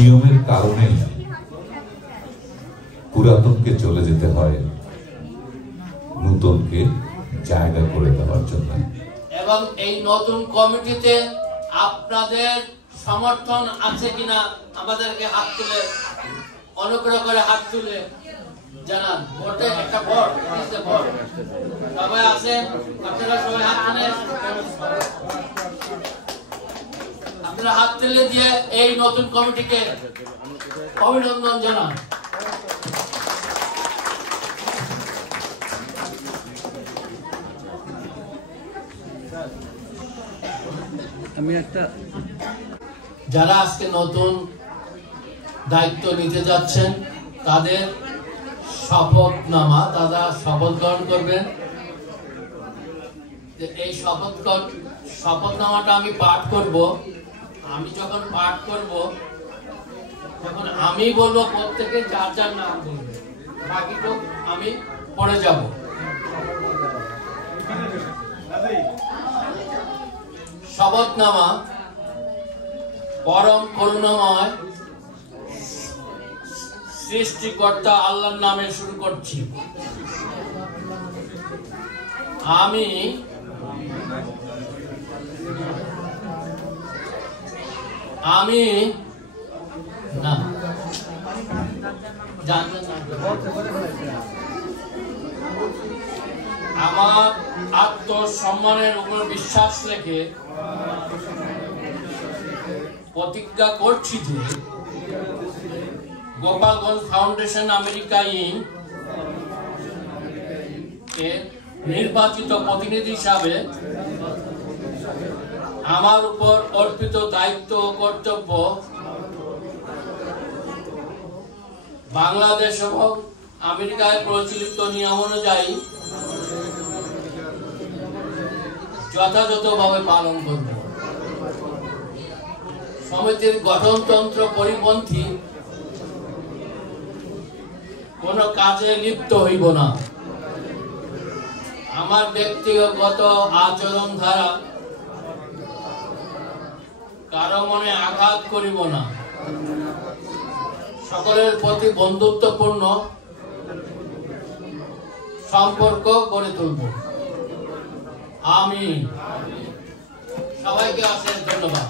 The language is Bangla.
নিয়মের কারণে পুরাতনকে চলে যেতে হয় নতুনকে জায়গা করে দেওয়ার জন্য। এবং এই নতুন কমিটিতে আপনাদের সমর্থন আছে কিনা আমাদেরকে হাত তুলে, অনুগ্রহ করে হাত তুলে জানান। ভোটে একটা ভোট, সবাই আছে, আপনারা সবাই হাত তুলে, আপনারা হাত তুলে দিয়ে এই নতুন কমিটিকে অভিনন্দন জানান। যারা আজকে নতুন দায়িত্ব নিতে যাচ্ছেন তাদের শপথনামা, তারা শপথ গ্রহণ করবেন। এই শপথনামাটা আমি পাঠ করব। আমি যখন পাঠ করব তখন আমি বলবো, প্রত্যেকে যার যার নাম বলবে, বাকিটুকু আমি পড়ে যাব। শপথনামা পরম করুণাময় সৃষ্টিকর্তা আল্লাহর নামে শুরু করছি। আমি না আমার আত্মসম্মানের উপর বিশ্বাস রেখে প্রতিজ্ঞা করছি যে গোপালগঞ্জ ফাউন্ডেশন আমেরিকা ইনক এর নির্বাচিত প্রতিনিধি হিসাবে আমার উপর অর্পিত দায়িত্ব ও কর্তব্য বাংলাদেশ এবং আমেরিকায় প্রচলিত নিয়ম অনুযায়ী যথাযথভাবে পালন করব। সমিতির গঠনতন্ত্র পরিপন্থী কোন কাজে লিপ্ত হইব না। আমার ব্যক্তিগত আচরণ ধারা কারো মনে আঘাত করিব না। সকলের প্রতি বন্ধুত্বপূর্ণ সম্পর্ক গড়ে তুলব। আমি সবাইকে অশেষ ধন্যবাদ।